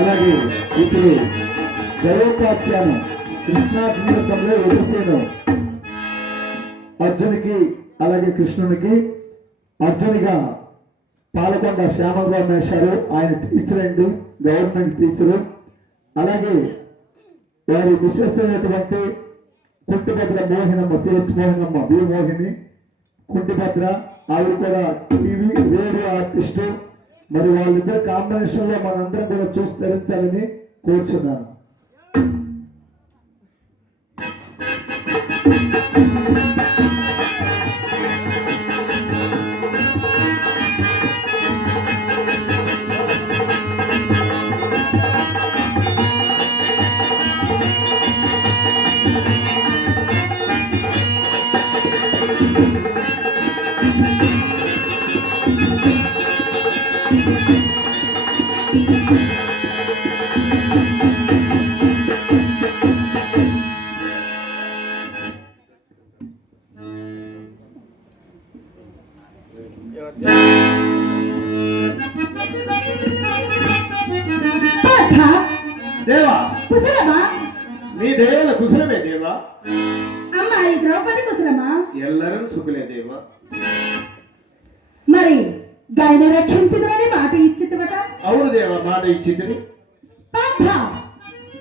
అలాగే ఇప్పుడు గయోపాఖ్యానం కృష్ణార్జునుతంలో ఎదుసేను అర్జునికి అలాగే కృష్ణునికి అర్జునిగా పాలకొండ శ్యామలరావు వేశారు. ఆయన టీచర్ అండి, గవర్నమెంట్ టీచరు. అలాగే వారి మిస్సెస్ అయినటువంటి కుంటిభద్ర మోహినమ్మ, సిహెచ్ మోహినమ్మ, బి మోహిని కుంటిభద్ర, ఆవిడ కూడా టీవీ రేడియో ఆర్టిస్టు. మరి వాళ్ళిద్దరు కాంబినేషన్ లో మనందరం కూడా చూసి ధరించాలని కోరుచున్నాను. దేవా కుశలమా? నీ దేవల కుశలమే దేవా. అమ్మాయి ద్రౌపది కుశలమా? ఎల్లరూ సుఖలే దేవా. మరి గాయన రక్షించదని మాట ఇచ్చినవట. అవును దేవా, మాట ఇచ్చింది.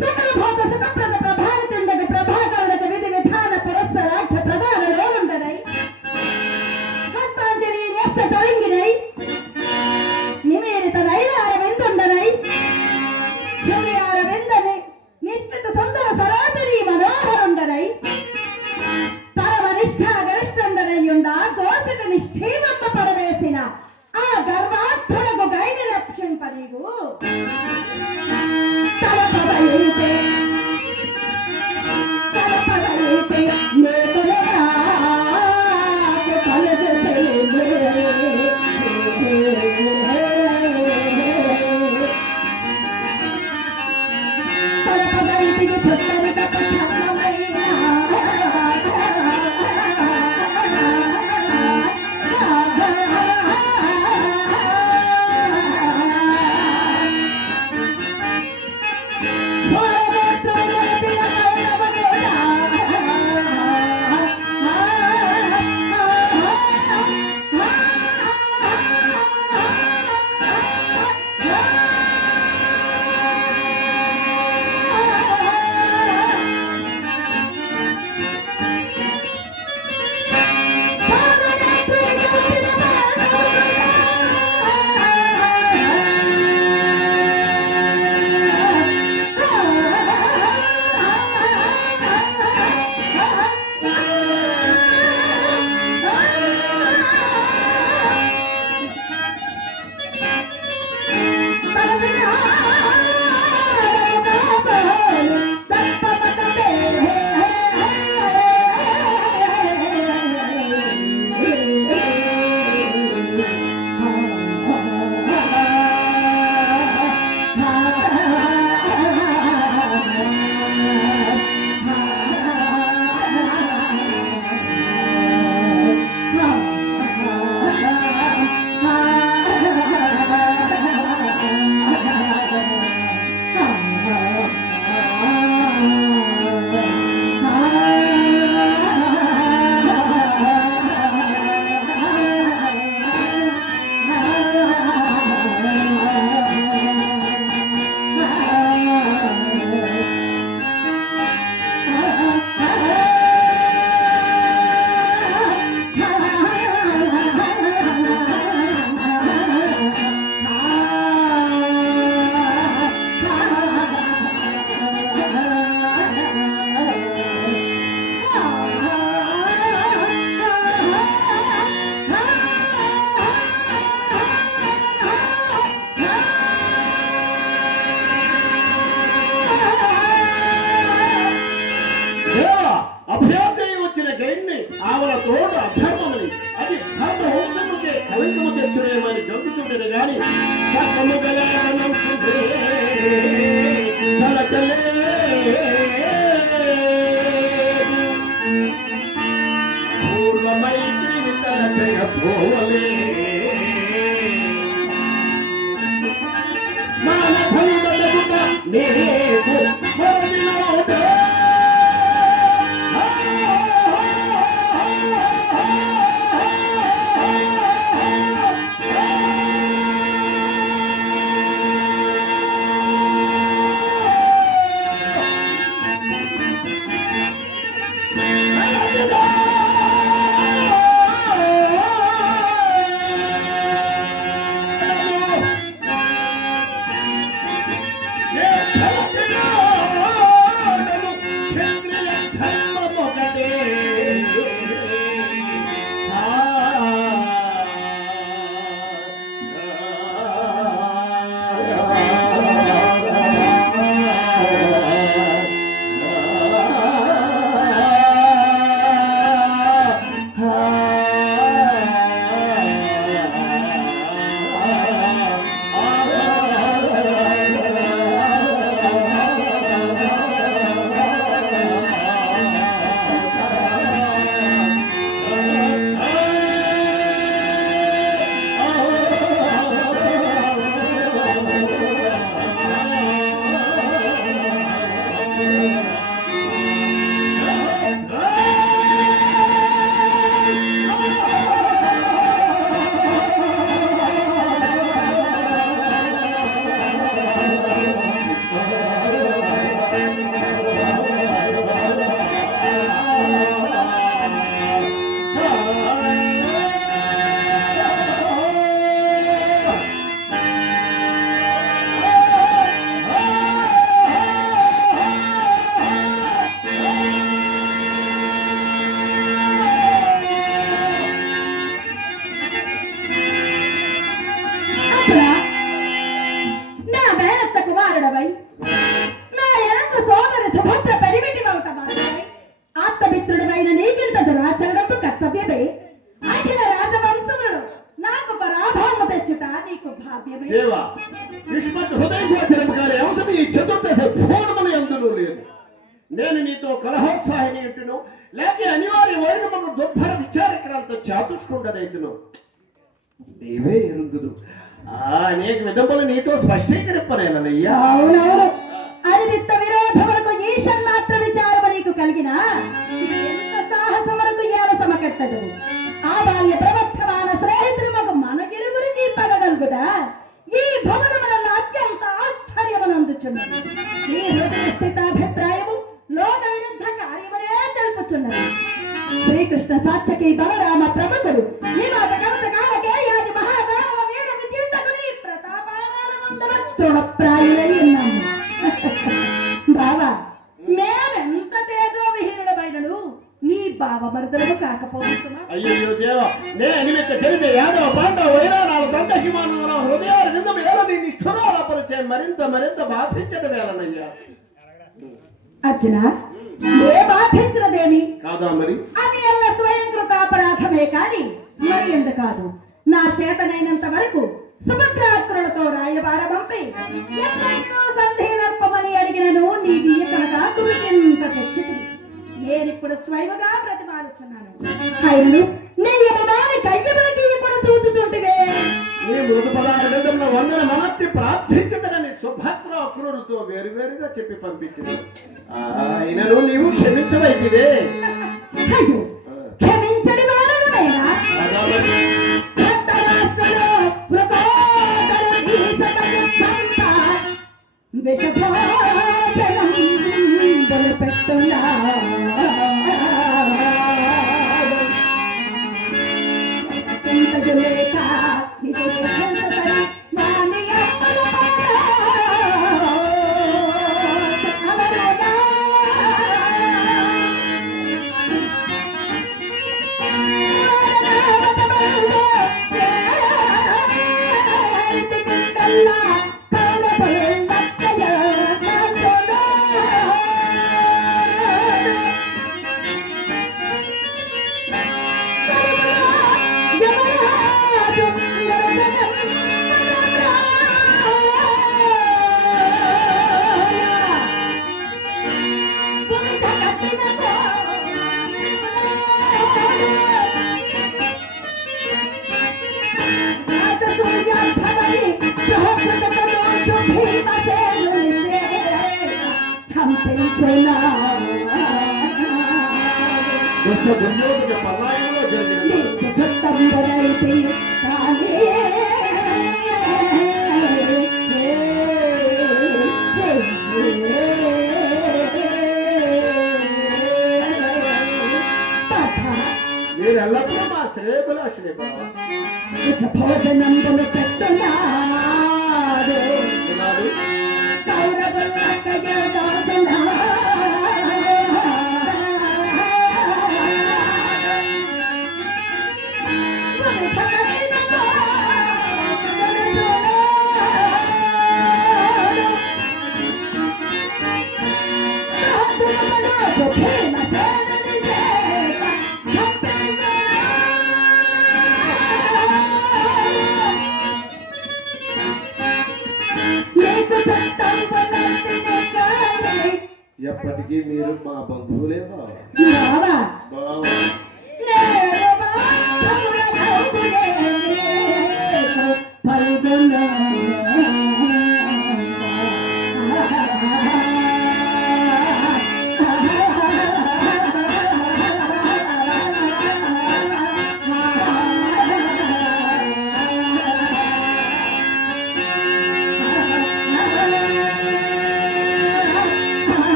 సకల భూత సుఖప్రద ప్రభావితుండగ ప్రభాకరుడక విధి విధాన పరస్పరాఢ్య ప్రధానలో ఉండనై హస్తాంజలి నేస్త తరంగినై నివేదిత నైరారవిందుండనై హృదయారవిందని నిష్ఠిత సుందర సరోజని మనోహరుండనై పరమ నిష్ఠా గరిష్ఠుండనయ్యుండ దోషక నిష్ఠీవమ్మ పరవేసిన ఆ గర్వార్థులకు గైన రక్షింప నీవు తలపదైతే నేతులరా కలగ చేయలే తలపదైతికి చుట్టరిక పట్టమైన నీకు మరచినోడే. దేవా యుష్మత్ హృదయగోచరం గారి అంశం ఈ చతుర్దశ భువనములు ఎందులో లేదు. నేను నీతో కలహోత్సాహిని అంటును, లేక అనివార్య వైనమును దుర్భర విచారకరాలతో చాతుష్కుండనైతును. నీవే ఎరుగుదు అనేక విధములు నీతో స్పష్టీకరింపనేనయ్యా. అవునవును, అది విత్త విరోధములకు ఈశన్ మాత్ర విచారము నీకు కలిగిన ఎంత సాహసములకు ఏల సమకట్టదు. ఆ బాల్య ప్రవర్తమాన స్నేహితులు మాకు మన ఇరువురికి పగగలుగుదా? ఈ భవనములలో అత్యంత ఆశ్చర్యమునందుచున్నది. ఈ హృదయ స్థితాభిప్రాయము లోక విరుద్ధ కార్యమునే తెలుపుచున్నది. శ్రీకృష్ణ సాత్యకి బలరామ ప్రముఖులు ఈ మాట కవచకాలకే యాది మహాదానవ వీర విజేతకుని ప్రతాపాల ముందర తృణప్రాయులై ఉన్నాము. బావా, మేమెంత తేజోవిహీనులమైనను నీ బావమరుదులకు కాకపోతున్నా. అయ్యో దేవా, నే నిమిత్త జరిగే యాదవ పాండవ వైరాణాలు దండహిమానుల హృదయాల నిందము ఏదో నీ నిష్ఠురాల పరిచయం మరింత మరింత బాధించడం వేలనయ్యా. అర్జున, ఏ బాధించినదేమి కాదా మరి? అది ఎల్ల స్వయంకృత అపరాధమే కాని మరి ఎందు కాదు. నా చేతనైనంత వరకు సుభద్రాత్రులతో రాయబార పంపి ఎన్నెన్నో సంధి అడిగినను నీ దియ్య కనుక తురికింత తెచ్చితి. నేనిప్పుడు స్వయముగా ప్రతిమాలుచున్నాను. అయినను నీ యమదాని కయ్యములకి ఇప్పుడు చూచుచుంటివే. ఈ మృదు పదాలు నిందముల వందన మనత్తి ప్రార్థించదనని సుభద్రాత్రులతో వేరువేరుగా చెప్పి పంపించింది. అయినను నీవు క్షమించవైతివే. అయ్యో, క్షమించడి వారను నేనా? విషభోజనం బలిపెట్టున్నా లేక ఫలించునా దుష్ట దుర్యోధన పర్యాయంలో జరిగిన నీకు చుట్టంబడైతే కానీ మీరు ఎల్లప్పుడూ మా శ్రేయభిలాషులే బావా. భోజనంబులు పెట్టున్నాడు వినాడు? కౌరవులకయ్య దాచనా ఎప్పటికీ మీరు మా బంధువులే బావా. బావా బావా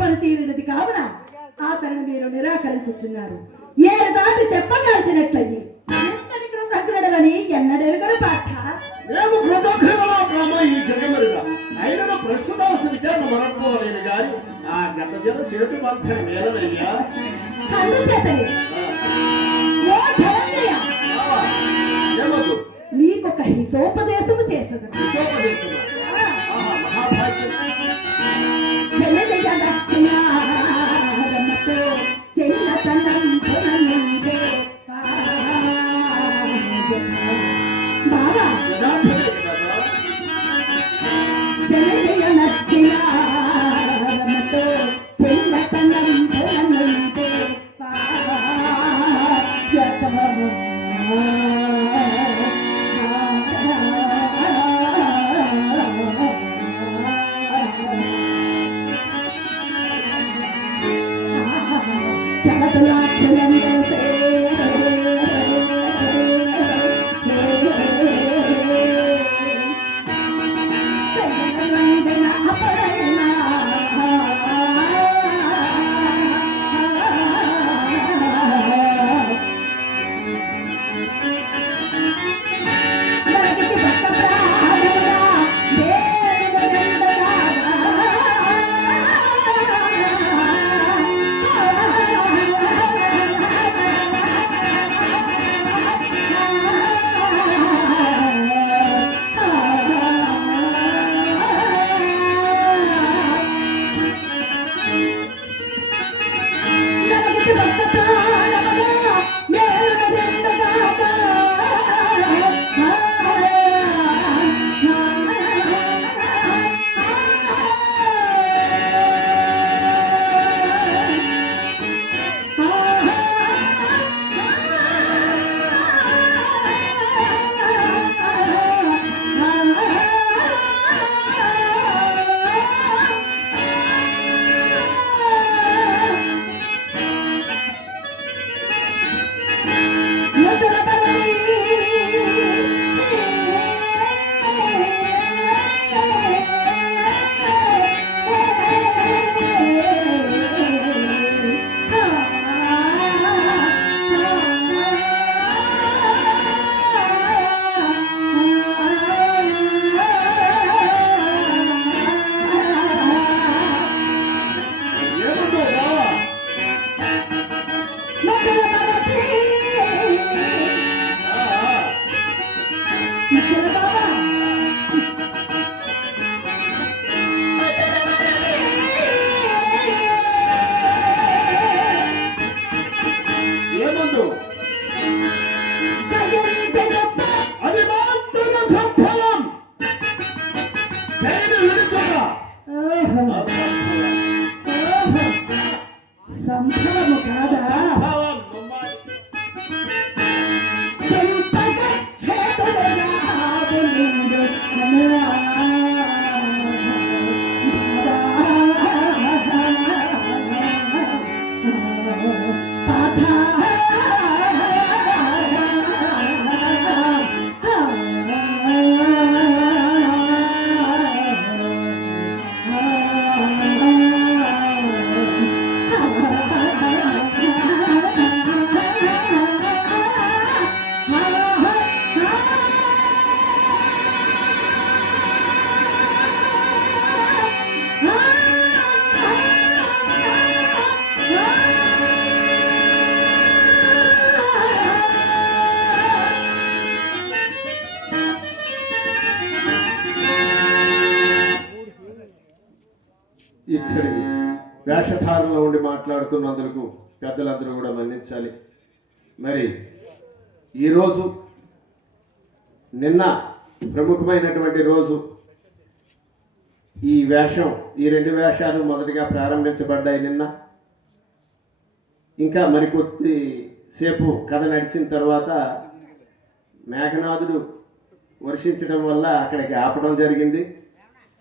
పనితీరినది కావున అతను మీరు నిరాకరించుచున్నారు. 7 దాటి తెప్పగాల్చినట్లయి ఎంతటి కృతజ్ఞుడవని ఎన్నడెరుగరు పాఠ. మేము కృతజ్ఞులమా కామా ఈ జగమరిగా అయిన ప్రస్తుతాంశ విచారణ మరపోలేను గాని ఆ గత జన చేతి మంత్రం మేలనయ్యా. అందుచేతనే ఓ ధనంజయ ఏమదు నీకొక హితోపదేశము చేసదు. హితోపదేశమా? మహాభాగ్యం. బాబా యథార్థమే కదా. జననయ నచ్చిన రమతో చిన్నతనం పొలనంటే సంభవము కాదా? సంభవం నమ్మాలి. ఇక్కడి వేషధారంలో ఉండి మాట్లాడుతున్నందుకు పెద్దలందరూ కూడా మన్నించాలి. మరి ఈరోజు నిన్న ప్రముఖమైనటువంటి రోజు. ఈ రెండు వేషాలు మొదటిగా ప్రారంభించబడ్డాయి నిన్న. ఇంకా మరికొద్ది సేపు కథ నడిచిన తర్వాత మేఘనాథుడు వర్షించడం వల్ల అక్కడికి ఆపడం జరిగింది.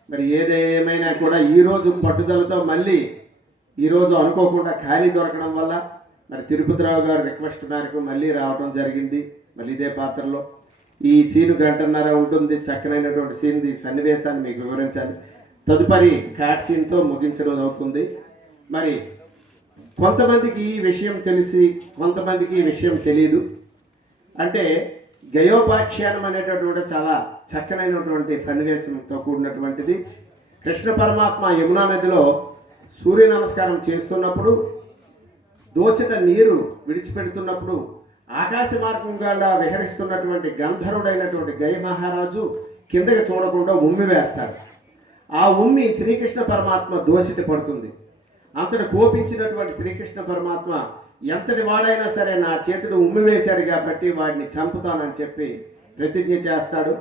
మరి ఏదేమైనా కూడా ఈరోజు పట్టుదలతో మళ్ళీ ఈరోజు అనుకోకుండా ఖాళీ దొరకడం వల్ల మరి తిరుపతిరావు గారు రిక్వెస్ట్ మేరకు మళ్ళీ రావడం జరిగింది. మళ్ళీ ఇదే పాత్రలో ఈ సీను గంటన్నర ఉంటుంది. చక్కనైనటువంటి సీన్, ఈ సన్నివేశాన్ని మీకు వివరించాలి. తదుపరి క్యాట్ సీన్తో ముగించడం అవుతుంది. మరి కొంతమందికి ఈ విషయం తెలిసి కొంతమందికి ఈ విషయం తెలియదు. అంటే గయోపాఖ్యానం అనేటటువంటి చాలా చక్కనైనటువంటి సన్నివేశంతో కూడినటువంటిది. కృష్ణ పరమాత్మ యమునా నదిలో సూర్య నమస్కారం చేస్తున్నప్పుడు, దోసిట నీరు విడిచిపెడుతున్నప్పుడు ఆకాశ మార్గంగా విహరిస్తున్నటువంటి గంధర్వుడైనటువంటి గయ మహారాజు కిందకి చూడకుండా ఉమ్మి వేస్తాడు. ఆ ఉమ్మి శ్రీకృష్ణ పరమాత్మ దోసిట పడుతుంది. అంతటి కోపించినటువంటి శ్రీకృష్ణ పరమాత్మ ఎంతటి వాడైనా సరే నా చేతుడు ఉమ్మి వేశాడు కాబట్టి వాడిని చంపుతానని చెప్పి ప్రతిజ్ఞ చేస్తాడు.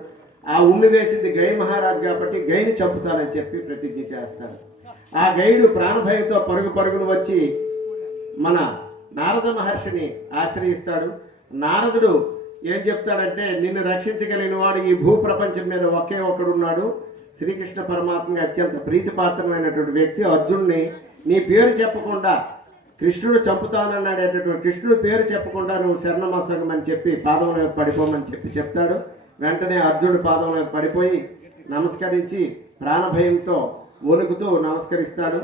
ఆ ఉమ్మి వేసింది గయ మహారాజు కాబట్టి గైని చంపుతానని చెప్పి ప్రతిజ్ఞ చేస్తాడు. ఆ గైడు ప్రాణభయంతో పరుగును వచ్చి మన నారద మహర్షిని ఆశ్రయిస్తాడు. నారదుడు ఏం చెప్తాడంటే, నిన్ను రక్షించగలిగిన వాడు ఈ భూప్రపంచం మీద ఒకే ఒకడున్నాడు. శ్రీకృష్ణ పరమాత్మకి అత్యంత ప్రీతిపాత్రమైనటువంటి వ్యక్తి అర్జునుని నీ పేరు చెప్పకుండా కృష్ణుడు చంపుతానన్నాడేటటువంటి కృష్ణుడు పేరు చెప్పకుండా నువ్వు శరణమసంగం అని చెప్పి పాదంలో పడిపోమని చెప్తాడు. వెంటనే అర్జునుడు పాదంలో పడిపోయి నమస్కరించి ప్రాణభయంతో వణుకుతూ నమస్కరిస్తాడు.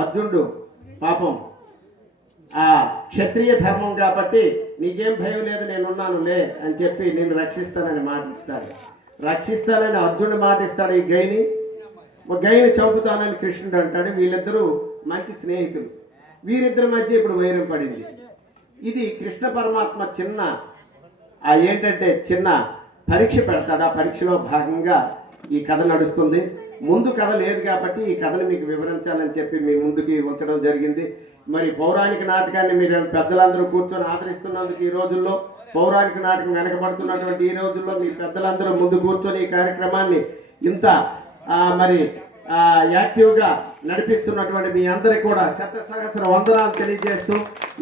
అర్జునుడు పాపం ఆ క్షత్రియ ధర్మం కాబట్టి నీకేం భయం లేదు, నేనున్నాను లే అని చెప్పి నేను రక్షిస్తానని మాటిస్తాడు. రక్షిస్తానని అర్జునుడు మాటిస్తాడు. ఈ గైని చంపుతానని కృష్ణుడు అంటాడు. వీళ్ళిద్దరూ మంచి స్నేహితులు. వీరిద్దరి మధ్య ఇప్పుడు వైరం పడింది. ఇది కృష్ణ పరమాత్మ చిన్న పరీక్ష పెడతాడు. ఆ పరీక్షలో భాగంగా ఈ కథ నడుస్తుంది. ముందు కథ లేదు కాబట్టి ఈ కథను మీకు వివరించాలని చెప్పి మీ ముందుకి ఉంచడం జరిగింది. మరి పౌరాణిక నాటకాన్ని మీరు పెద్దలందరూ కూర్చొని ఆదరిస్తున్నందుకు, ఈ రోజుల్లో పౌరాణిక నాటకం వెనకబడుతున్నటువంటి ఈ రోజుల్లో మీ పెద్దలందరూ ముందు కూర్చొని ఈ కార్యక్రమాన్ని ఇంత మరి యాక్టివ్గా నడిపిస్తున్నటువంటి మీ అందరికీ కూడా శతసహస్ర వందనాలు తెలియజేస్తూ,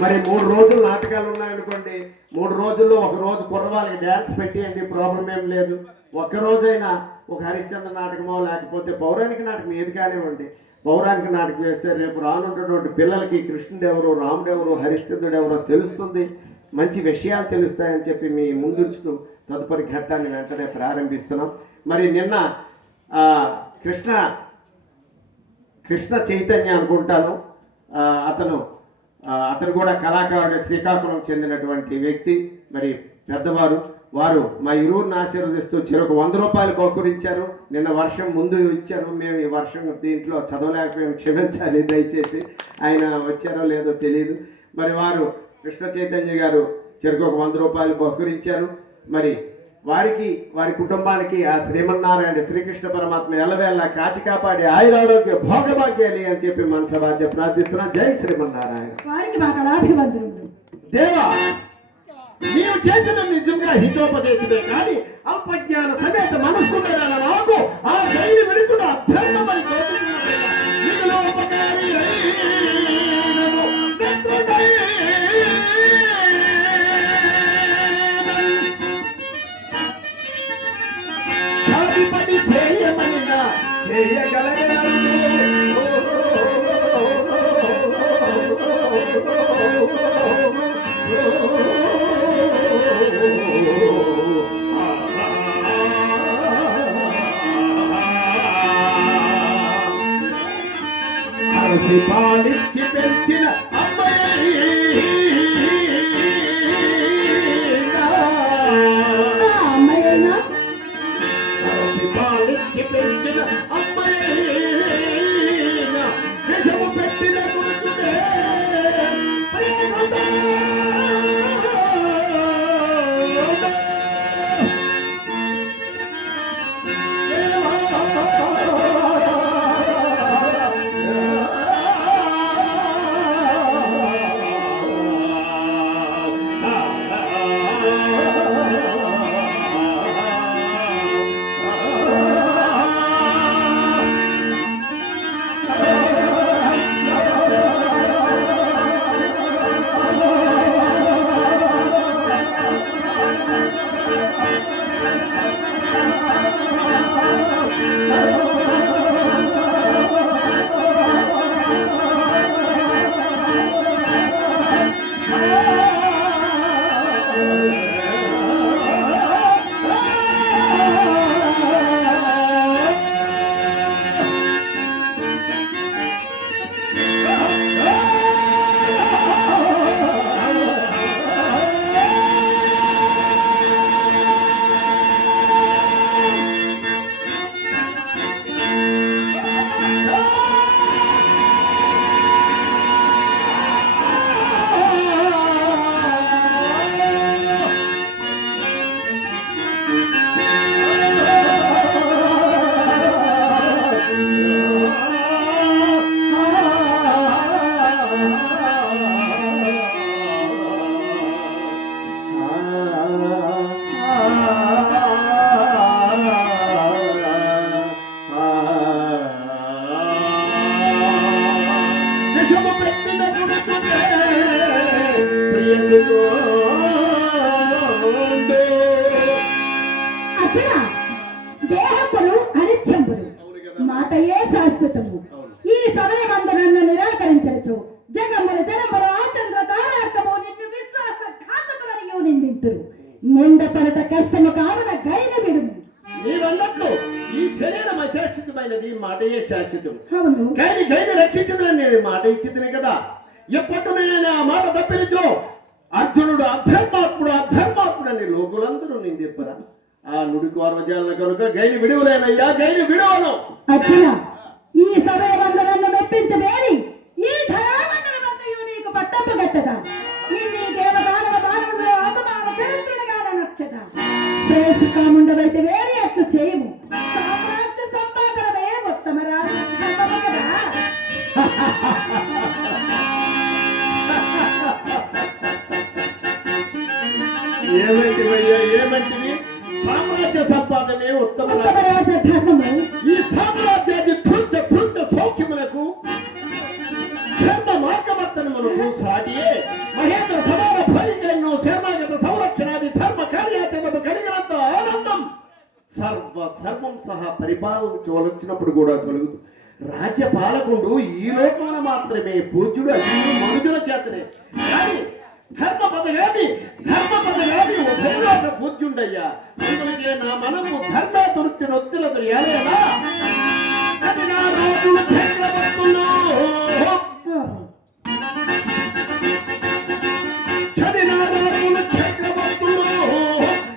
మరి 3 రోజులు నాటకాలు ఉన్నాయనుకోండి, 3 రోజుల్లో ఒక రోజు కుర్రవాళ్ళకి డ్యాన్స్ పెట్టేయండి, ప్రాబ్లం ఏం లేదు. ఒక్కరోజైనా ఒక హరిశ్చంద్ర నాటకమో లేకపోతే పౌరాణిక నాటకం ఏది కానివ్వండి, పౌరాణిక నాటకం వేస్తే రేపు రానున్నటువంటి పిల్లలకి కృష్ణుడు ఎవరు, రాముడు ఎవరు, హరిశ్చంద్రుడు ఎవరో తెలుస్తుంది, మంచి విషయాలు తెలుస్తాయని చెప్పి మీ ముందుంచుతూ తదుపరి ఘట్టాన్ని వెంటనే ప్రారంభిస్తున్నాం. మరి నిన్న కృష్ణ చైతన్య అనుకుంటాను, అతను కూడా కళాకారుడు, శ్రీకాకుళం చెందినటువంటి వ్యక్తి. మరి పెద్దవారు వారు మా ఇరువురిని ఆశీర్వదిస్తూ చెరొక 100 రూపాయలు బహుకరించారు. నిన్న వర్షం ముందు ఇచ్చారు. మేము ఈ వర్షం దీంట్లో చదవలేకపోయాము, క్షమించాలి దయచేసి. ఆయన వచ్చారో లేదో తెలియదు. మరి వారు కృష్ణ చైతన్య గారు చెరొక 100 రూపాయలు బహుకరించారు. మరి వారికి వారి కుటుంబానికి ఆ శ్రీమన్నారాయణ శ్రీకృష్ణ పరమాత్మ ఎల్లవేళ కాచి కాపాడి ఆయురారోగ్య భోగభాగ్యాలి అని చెప్పి మన సభాధ్య ప్రార్థిస్తున్నాం. జై శ్రీమన్నారాయణ. దేవా, నీవు చేసిన నిజంగా హితోపదేశమే కానీ అల్పజ్ఞాన సమేత మనస్కున్న నాకు ఆ శైలి విడుచుడు అధర్మమని తోచుతున్నది. పాలిచ్చి పెంచిన అమ్మాయినా పాలిచ్చి పెంచిన అమ్మాయినా విషము పెట్టిన కొడుకునే అర్జున, దేహపులు అనిత్యంబులు, మాటయే శాశ్వతము. ఈ సమయమందు నన్ను నిరాకరించవచ్చు. జగముల జనములు ఆచంద్ర తారార్కము నిన్ను విశ్వాస ఘాతకులను నిందింతురు. నిందపడట కష్టము కావున గైన విడుము. నీవన్నట్లు ఈ శరీరం అశాశ్వతమైనది, మాటయే శాశ్వతం. అవును, కానీ గైని రక్షించదని నేను మాట ఇచ్చింది కదా. ఎప్పటికైనా ఆ మాట తప్పించు. అర్జునుడు అధర్మాత్ముడు అని లోకులందరూ నేను చెప్పరా? ఆ నుడికి వారవజాలను కనుక గైని విడువలేనయ్యా, గైని విడువను. అర్జున, ఈ సమయమందు నన్ను మెప్పించు వేరి ఈ ధరామండల మధ్యయు నీకు పట్టపు గట్టదా. ఇన్ని దేవదానవ దానవులు అసమాన చరిత్రగా నచ్చదా. శ్రేష్ఠముండబట్టి వేరి అట్లు చేయము. సామ్రాజ్య సంపాదనమే ఉత్తమ రాజు ధర్మము కదా. ఏమంటివి? సామ్రాజ్య సంపాదనే ఉత్తమ రాజ ధర్మము. ఈ సామ్రాజ్యాన్ని తుల్చ సౌఖ్యములకు ధర్మ మార్గవర్తనములకు సాటియే మహేంద్ర సమాన ఫలిగను శరణాగత సంరక్షణాది ధర్మ కార్యాచరణము కలిగినంత ఆనందం సర్వం సహా పరిపాలన చూలొచ్చినప్పుడు కూడా కలుగుతుంది. రాజ్య పాలకుడు ఈ లోకమున మాత్రమే పూజ్యుడు, అది మనుషుల చేతనే. కానీ ధర్మ పదగామి ఉపయోగ పూజ్యుండయ్యా. అందుకే నా మనము ధర్మ తుర్తి నొత్తులతో ఎలా అది నా రాజులు చక్రవర్తులు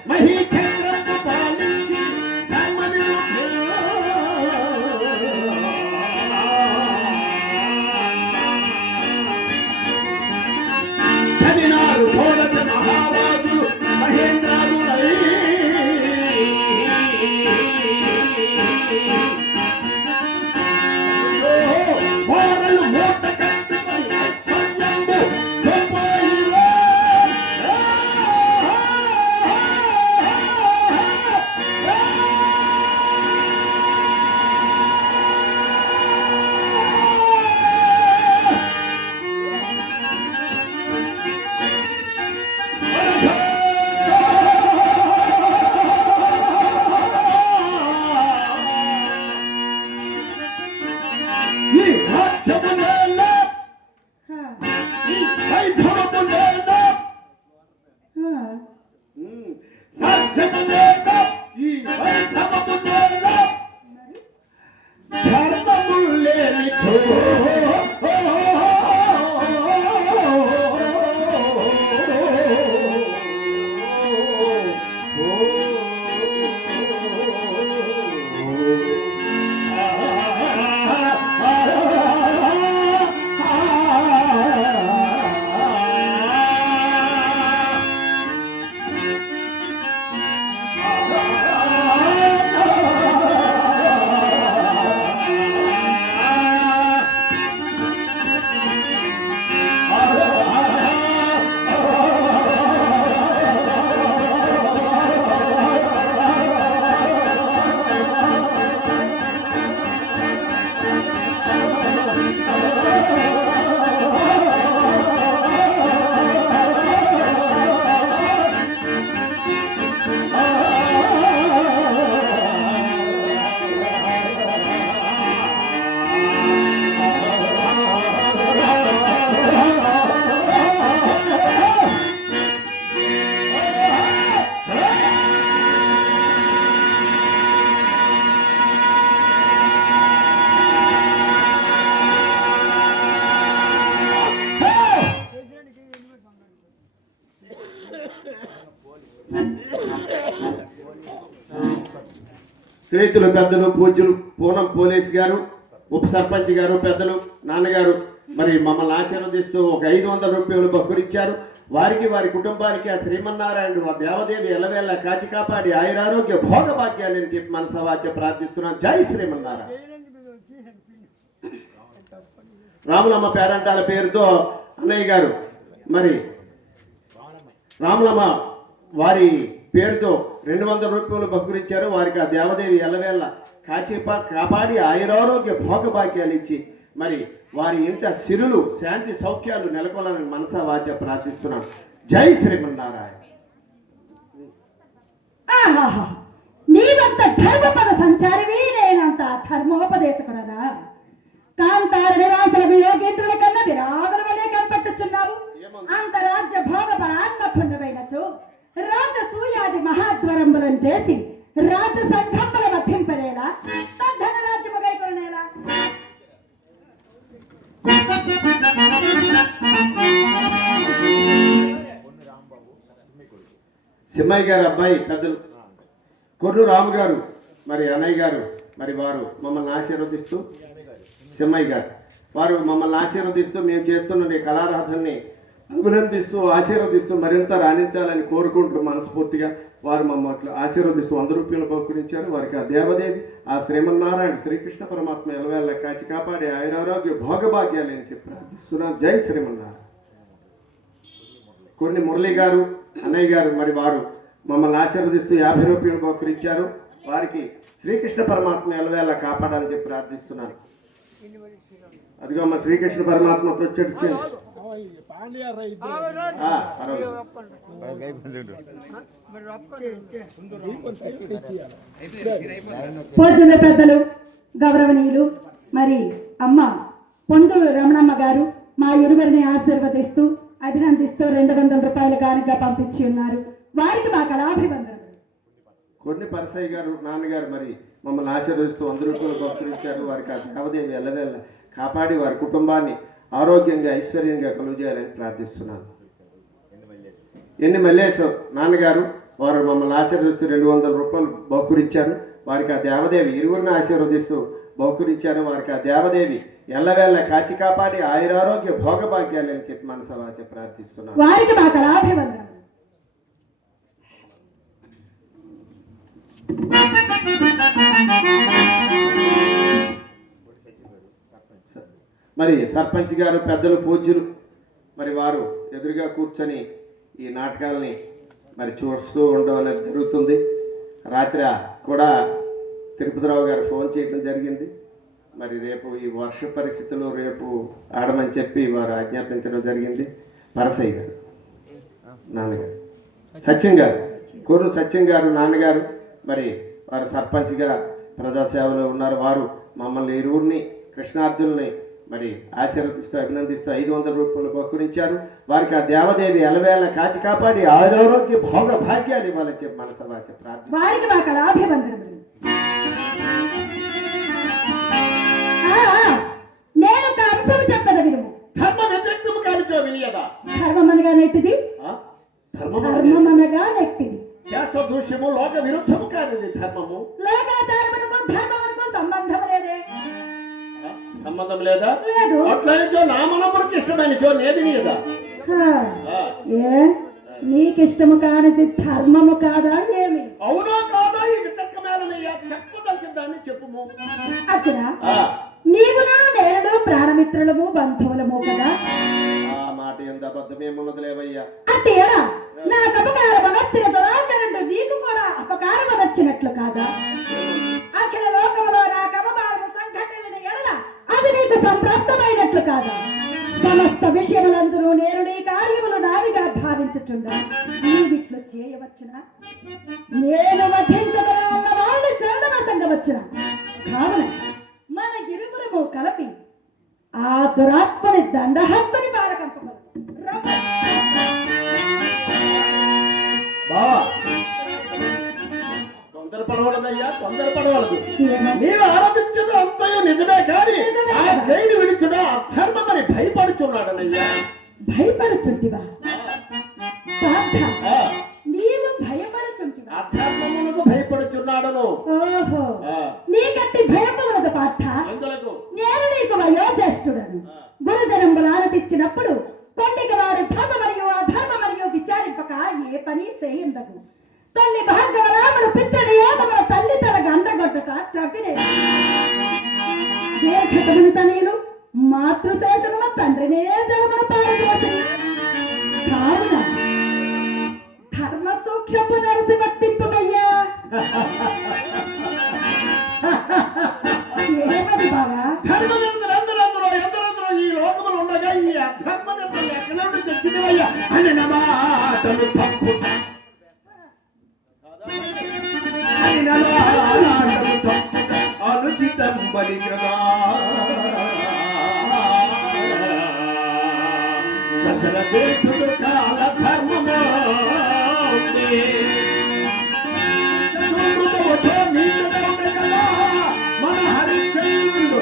మహీ చక్రము పాలించి చదినారు షోడశ మహారాజులు మహేంద్రాదులై. వారలు మూట కట్టుకొని ఐశ్వర్యవంతులై స్నేహితులు పెద్దలు పూజ్యులు పూనం పోలీస్ గారు, ఉప సర్పంచ్ గారు, పెద్దలు నాన్నగారు మరి మమ్మల్ని ఆశీర్వదిస్తూ ఒక 500 రూపాయలు బహుకరించారు. వారికి వారి కుటుంబానికి ఆ శ్రీమన్నారాయణుడు ఆ దేవదేవి ఎల్లవేళ కాచి కాపాడి ఆయురారోగ్య భోగభాగ్యాలని చెప్పి మనసవాచ్య ప్రార్థిస్తున్నాను. జై శ్రీమన్నారాయణ. రాములమ్మ పేరంటాల పేరుతో అన్నయ్య గారు మరి రాములమ్మ వారి పేరుతో 200 రూపాయలు బహుకరించారు. వారికి ఆ దేవదేవి ఎల్లవేళ కాపాడి ఆయురారోగ్య భోగభాగ్యాలు ఇచ్చి మరి వారి ఇంట సిరులు శాంతి సౌఖ్యాలు నెలకొల్లని మనసా వాచ ప్రార్థిస్తున్నాను. జై శ్రీమన్నారాయణ. ఆహాహా, నీవంత ధర్మపద సంచారివి, నేనంత ధర్మోపదేశకుడనా? కాంతార నివాసులకు యోగేంద్రుల కన్నా విరాగుల వలె కనపట్టుచున్నావు. అంతరాజ్య భోగ పరాత్మకుండమైనచో రాజసూయాది మహాద్వరంబులను చేసి రాజ సంఘంబల వధింపనేలా తద్ధన రాజ్యము గైకొనేలా? సింహయ్య గారు అబ్బాయి పెద్దలు కొర్రు రాము గారు మరి అన్నయ్య గారు మరి వారు మమ్మల్ని ఆశీర్వదిస్తూ, సింహయ్య గారు వారు మమ్మల్ని ఆశీర్వదిస్తూ మేము చేస్తున్న ఈ కళారాధనని అభినందిస్తూ ఆశీర్వదిస్తూ మరింత రాణించాలని కోరుకుంటూ మనస్ఫూర్తిగా వారు మమ్మల్ని ఆశీర్వదిస్తూ 100 రూపాయలు బహుకరించారు. వారికి ఆ దేవదేవి ఆ శ్రీమన్నారాయణ శ్రీకృష్ణ పరమాత్మ ఎలవేళ కాచి కాపాడే ఆయురారోగ్య భోగభాగ్యాలు అని చెప్పి ప్రార్థిస్తున్నాను. జై శ్రీమన్నారాయణ. కొన్ని మురళి గారు అన్నయ్య గారు మరి వారు మమ్మల్ని ఆశీర్వదిస్తూ 50 రూపాయలు బహుకరించారు. వారికి శ్రీకృష్ణ పరమాత్మ ఎలవేళ కాపాడాలని చెప్పి ప్రార్థిస్తున్నాను. అదిగో మా శ్రీకృష్ణ పరమాత్మ ప్రత్యక్ష పూజ్యుల పెద్దలు గౌరవనీయులు మరి అమ్మ పొందు రమణమ్మ గారు మా ఇరువురిని ఆశీర్వదిస్తూ అభినందిస్తూ 200 రూపాయలు కానుక పంపించి ఉన్నారు. వారికి మా కళాభివందనలు. కొన్ని పరసయ్య గారు నాన్నగారు మరి మమ్మల్ని ఆశీర్వదిస్తూ 100 రూపాయలు బహుకరించారు. వారికి ఆ దేవదేవి ఎల్లవేళ కాపాడి వారి కుటుంబాన్ని ఆరోగ్యంగా ఐశ్వర్యంగా కలుగజేయాలని ప్రార్థిస్తున్నాను. ఎన్ని మల్లేశ్వర్ నాన్నగారు వారు మమ్మల్ని ఆశీర్వదిస్తూ 200 రూపాయలు బహుకరించారు. వారికి ఆ దేవదేవి ఇరువురిని ఆశీర్వదిస్తూ బహుకరించారు. వారికి ఆ దేవదేవి ఎల్లవేళ కాచి కాపాడి ఆయురారోగ్య భోగభాగ్యాలు అని చెప్పి మనసవాచ ప్రార్థిస్తున్నాను. వారికి మా కళాభివందనలు. మరి సర్పంచ్ గారు పెద్దలు పూజ్యులు మరి వారు ఎదురుగా కూర్చొని ఈ నాటకాలని మరి చూస్తూ ఉండడం అనేది జరుగుతుంది. రాత్రి కూడా తిరుపతిరావు గారు ఫోన్ చేయడం జరిగింది. మరి రేపు ఈ వర్ష పరిస్థితుల్లో రేపు ఆడమని చెప్పి వారు ఆజ్ఞాపించడం జరిగింది. పరసయ్య గారు నాన్నగారు, సత్యం గారు కొర్రు సత్యం గారు నాన్నగారు మరి వారు సర్పంచ్గా ప్రజాసేవలో ఉన్నారు. వారు మమ్మల్ని ఇరువురిని కృష్ణార్జునుల్ని మరి ఆశీర్వదిస్తూ అభినందిస్తూ 500 రూపాయలు బహుకరించారు. వారికి ఆ దేవదేవి ఎలవేళ కాచి కాపాడి ఆరోగ్య భోగ భాగ్యాలు ఇవ్వాలని చెప్పి మనసవాచ ప్రార్థన. వారికి మా కళాభివందనలు. నేను ఒక అంశం చెప్పద వినుము. ధర్మ వ్యతిరేక్తము కానిచో వినియదా? ధర్మమనగా నెట్టిది, ధర్మమనగా నెట్టిది. శాస్త్ర దృశ్యము లోక విరుద్ధము కానిది ధర్మము. లోకాచారమునకు ధర్మమునకు సంబంధం లేదే? సంబంధం లేదా? లేదు. అట్లనిచో నా మనములకు ఇష్టమైనచో నేది నీయదా? ఏ నీకిష్టము కానిది ధర్మము కాదా ఏమి? అవునో కాదో ఈ వితర్కమేళనయ్యా, చెప్పదలిచిన దాన్ని చెప్పుము. అచ్చనా నీవును నేను ప్రాణమిత్రులము బంధువులము కదా. ఆ మాట ఎంత అబద్ధమేమున్నదిలేవయ్యా. అంటే నాకు అపకారం అనొచ్చిన దురాచరణుడు నీకు కూడా అపకారం అనొచ్చినట్లు కాదా? అఖిల లోకములో నాకు అపకారము సంఘటన ఎడల అది నీకు సంప్రాప్తమైనట్లు కాదా? సమస్త విషయములందును నేను నీ కార్యములు నావిగా భావించుచున్నా నీవిట్లు చేయవచ్చునా? నేను వధించదన అన్న వాళ్ళని శరణమసంగవచ్చునా? కావున మన ఇరువురము కలిపి ఆ దురాత్మని దండహస్తని పారకంపము. తొందరపడవలదయ్యా, తొందరపడవలదు. నీవు ఆరాధించదు అంతయో నిజమే కానీ ఆ దేని విడిచదా అధర్మమని భయపడుచున్నాడనయ్యా. భయపడుచుంటివా? నీవు భయపడ వచ్చినప్పుడు కొండికి వారు ధర్మ మరియు అధర్మ మరియు విచారింపక ఏ పని చేయందగు. తల్లి భార్గవరాముడు పితృనియోగమున తల్లి తల గండగొట్టుట త్రవ్వినే దీర్ఘతముని తనయులు మాతృశేషమున తండ్రినే జలమున పారదోసి కావున ధర్మ సూక్ష్మపు నరసి వర్తింపమయ్యా. ఏమది బావా? ధర్మనిందరందరూ ఎందరందరూ ఈ లోకములు ఉండగా ఈ అధర్మ నిందలు ఎక్కడ నుండి తెచ్చినవయ్యా అని నా మాటలు తప్పు అని నా మాటలు తప్పు అనుచితం బలి కదా. దశరథేశుడు కాల ధర్మమో మన హరిచంద్రుడు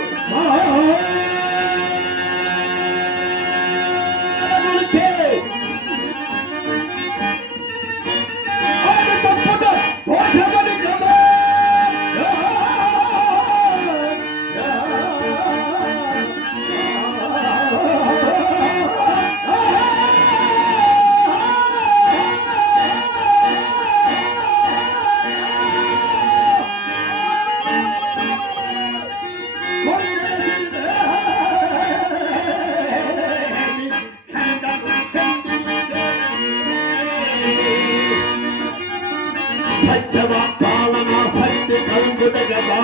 సత్యవాపాలన సత్య కలుగుత గదా.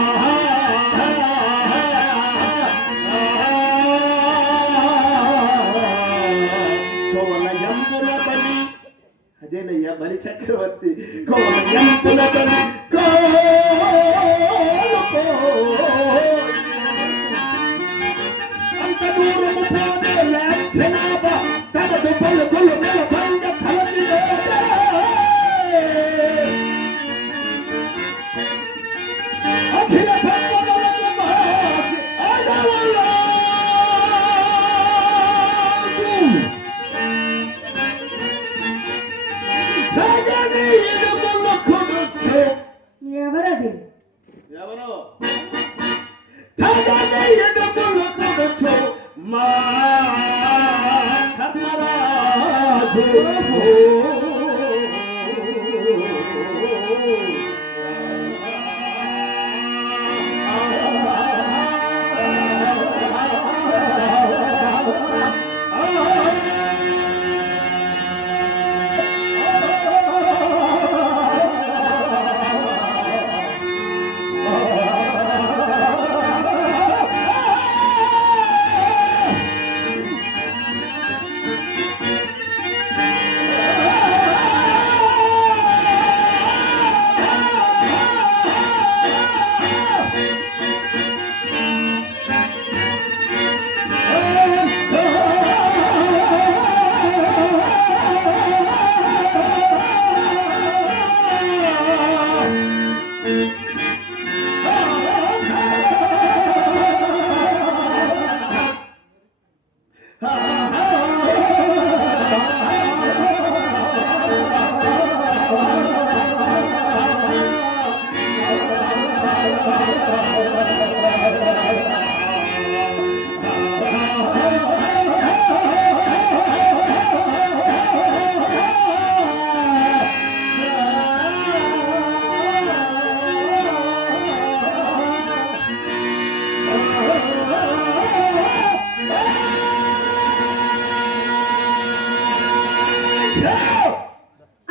కోవలయంబుల బలి అదేనయ్యా బలి చక్రవర్తి. కోవలయంబుల బలి అంత దూరము పోతే లాంఛనాభ తనదు పలుకులు నెలబంగ తలచి అఖిల సంపదలకు మహాసి ఆడవల్లా జగని ఇడుముల కొడుచు. ఎవరది? ఎవరు? జగని ఇడుముల కొడుచు మా ధర్మరాజు.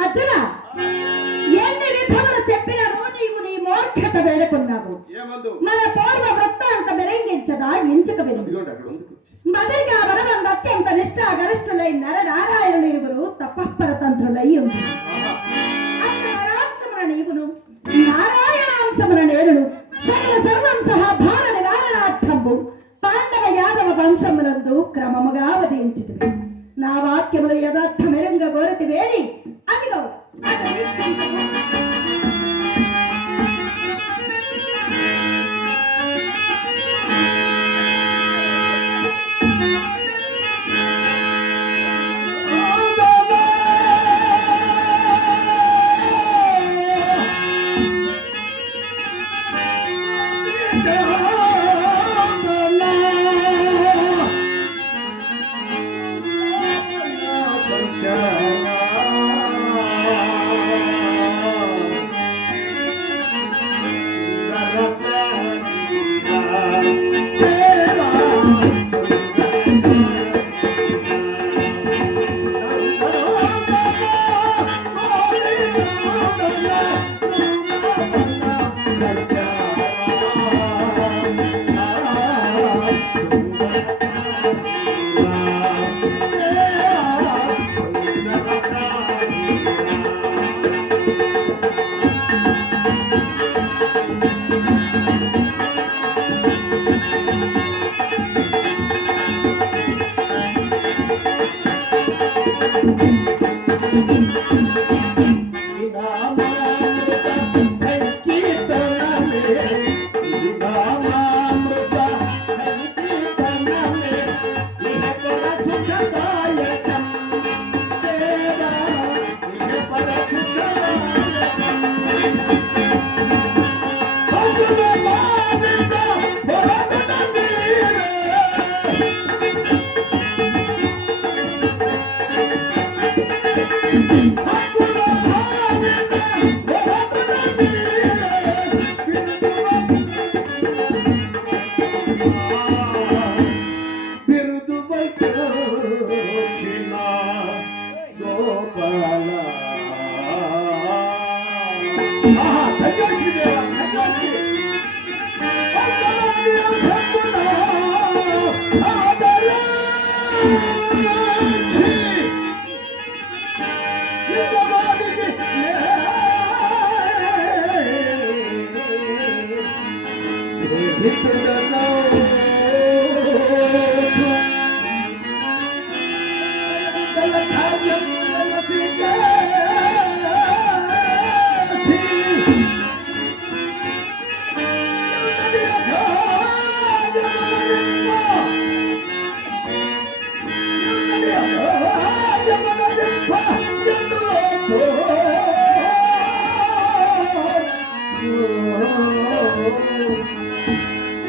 అర్జున, ఎన్ని విధములు చెప్పినను నీవు నీ మూర్ఖత వేడుకున్నావు. ఏమందు? మన పూర్వ వృత్తాంత మెరంగించదా ఎంచుక విను. ఇదిగోండి అక్కడ ఉంది. మొదటిగా వరమంద అత్యంత నిష్ఠాగరిష్ఠులై నరనారాయణులు ఇరువురు తపఃపరతంత్రులై ఉంది. నరాంశమున నీవును నారాయణాంశమున నేనును సకల సర్వం సహా భార నివారణార్థంబు పాండవ యాదవ వంశములందు క్రమముగా వధించితివి. నా వాక్యములు యథార్థ మెరుంగ గోరతి వేడి అదిగో అటు వీక్షించుము.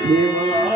దేవా